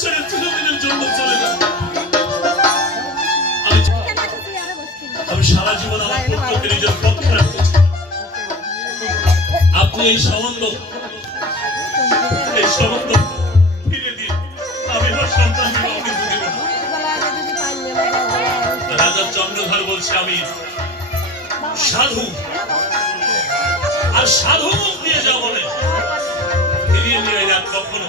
ছেড়ে চিরদিনের জন্য চলে আমি সারা জীবন আমার পক্ষকে নিজের পক্ষে রাখতে আপনি এই সামান্য এই সামান্য ফিরে দিন আমি আমার সন্তান বিবাহকে দিতে রাজা চন্দ্রধর বলছে আমি সাধু। আর সাধু মুখ দিয়ে যাব বলে ফিরিয়ে নিয়ে যান কখনো।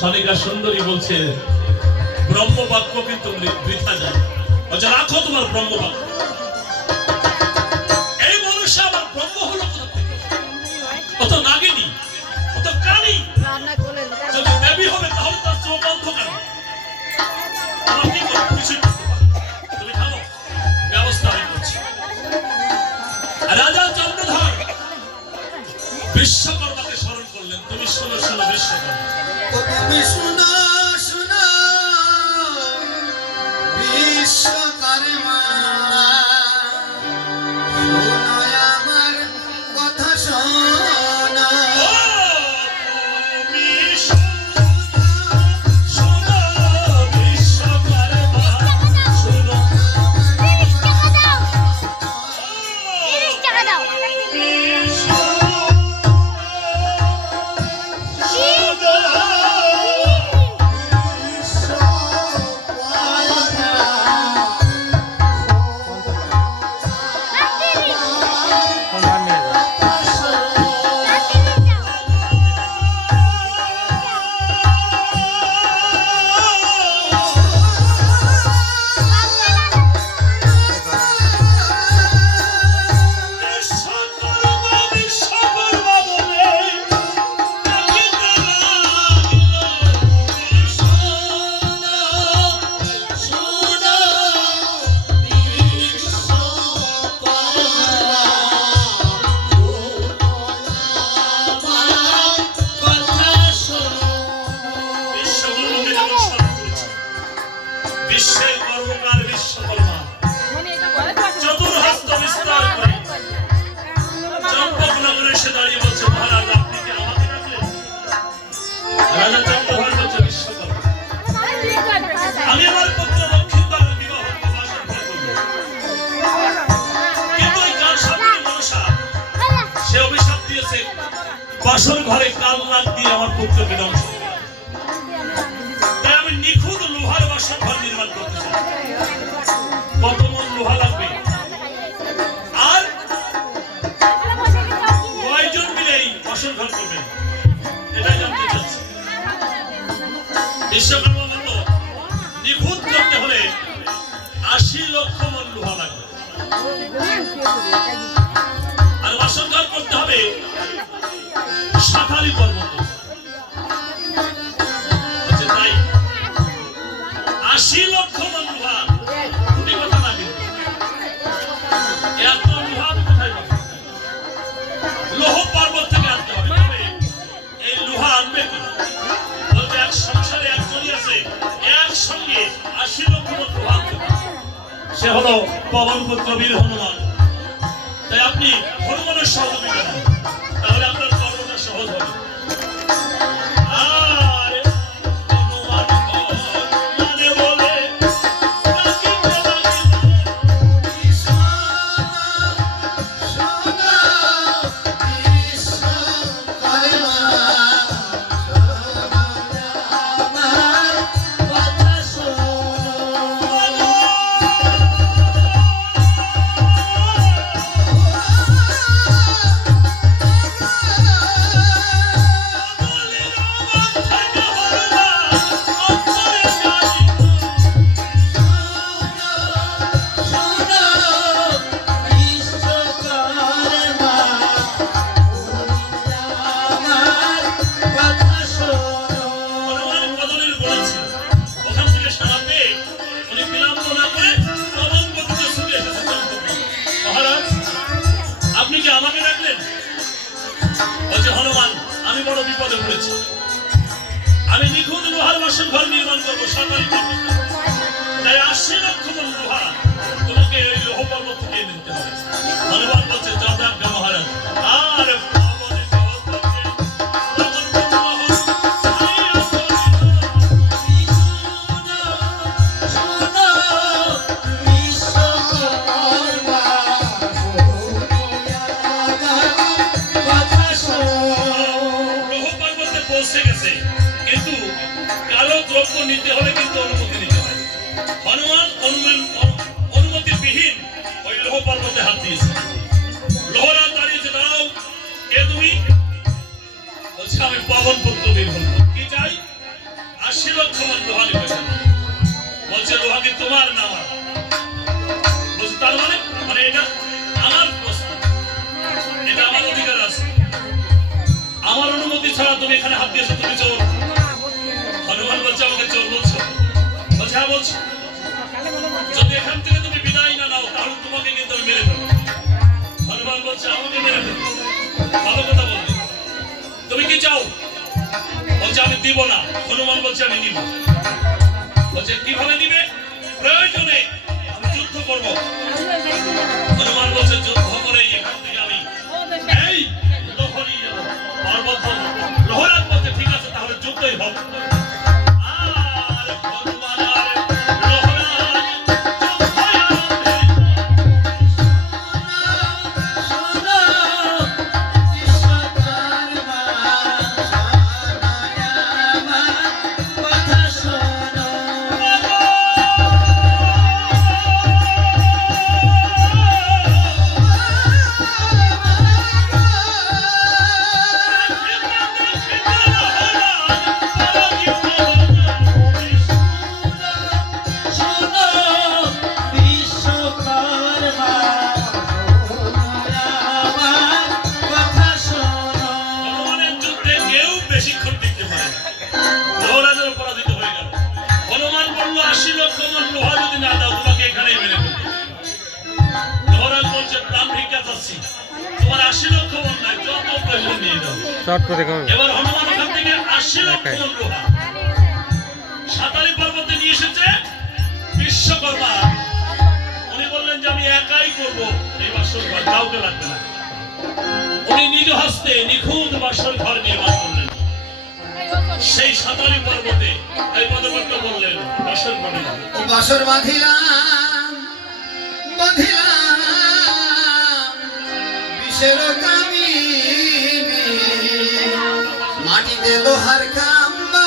সনিকা সুন্দরী বলছে ব্রহ্মবাক্য কিন্তু বৃথা যায়। বলছে রাখো তোমার ব্রহ্মবাক্য। এই মানুষ আবার ব্রহ্ম হলো কোথা থেকে? অত নাগিনী অত কানি যদি দেবী হবে তাহলে তার চোখ বন্ধ কেন? আমার কি করব? কিছুই করতে পারব না। তুমি থামো ব্যবস্থা আমি করছি। রাজা চন্দ্রধর বিশ্বকর্মাকে এসে দাঁড়িয়ে বলছে, মহারাজ, আপনি কি আমাকে ডাকলেন রাজা চম্পকনগর বলছে, বিশ্বকর্মা। আমি সে অভিশাপ দিয়েছে, বাসর ঘরে কাল নাক দিয়ে আমার পুত্রকে ধ্বংস তাই আমি নিখুঁত লোহার বাসর ঘর নির্মাণ করতে চাই। এটাই জানতে চাচ্ছি নিখুঁত করতে হলে আশি লক্ষ মন লোহা লাগবে। আর বাসর করতে হবে শাখালি পর্বত। সে হলো পবন পুত্র বীর হনুমান। তাই আপনি হনুমানের সহযোগিতা বিপদে পড়েছি। আমি নিখুঁত লোহার বাসন ঘর নির্মাণ করব সরকারি তাই আশি লক্ষ লোহা তোমাকে লোহ পর্বত থেকে নিতে নিতে হলে কিন্তু অনুমতি নিতে হয়। হনুমান ওই লোহ পর্বতে হাত দিয়েছে। লোহরা দাঁড়িয়েছে, দাঁড়াও, কে তুমি? বলছে, আমি পাবন পুত্র বীরভূম। কি চাই? আশি লক্ষ মান লোহা বলছে, লোহা কি তোমার না বলছে, তার মানে মানে এটা আমার প্রশ্ন। এটা আমার অধিকার আছে। আমার অনুমতি ছাড়া তুমি এখানে হাত দিয়েছ, তুমি চোর। যদি এখান থেকে তুমি বিদায় না নাও তাহলে তোমাকে কিন্তু আমি মেরে ফেলব। হনুমান বলছে, আমাকে মেরে ফেলব। ভালো কথা বলবে। তুমি কি চাও? বলছে, আমি দিব না। হনুমান বলছে, আমি নিব। বলছে, কীভাবে নিবে? প্রয়োজনে আমি যুদ্ধ করব। হনুমান বলছে, যুদ্ধ করে এখান থেকে আমি এই লোহরি পর্বত লোহরাজ বলছে ঠিক আছে, তাহলে যুদ্ধই হোক "আশি লক্ষ যদি না দাও, তোমাকে এখানেই মেরে ফেলব।" লোহরাজ বলছে, "প্রাণ ভিক্ষা চাচ্ছি। তোমার আশি লক্ষ মণ যত প্রয়োজন নিয়ে যাও।" শর্ট করে খাবে এবার হনুমান ওখান থেকে আশি লক্ষ মণ লোহা সাতারি পর্বতে নিয়ে এসেছে বিশ্বকর্মা উনি বললেন যে আমি একাই করব এই বাসর ঘর কাউকে লাগবে না উনি নিজ হস্তে নিখুঁত বাসর ঘর নির্মাণ করলেন সেই সাতারি পর্বতে এই পদবর্ত বললেন বাসর যাবে। ও বাসর বাঁধিলাম বাঁধিলাম, বিষের কামিনে মাটিতে লোহার খাম্বা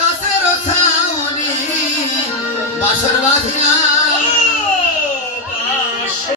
কাছের ছাউনি বাসর বাঁধিলাম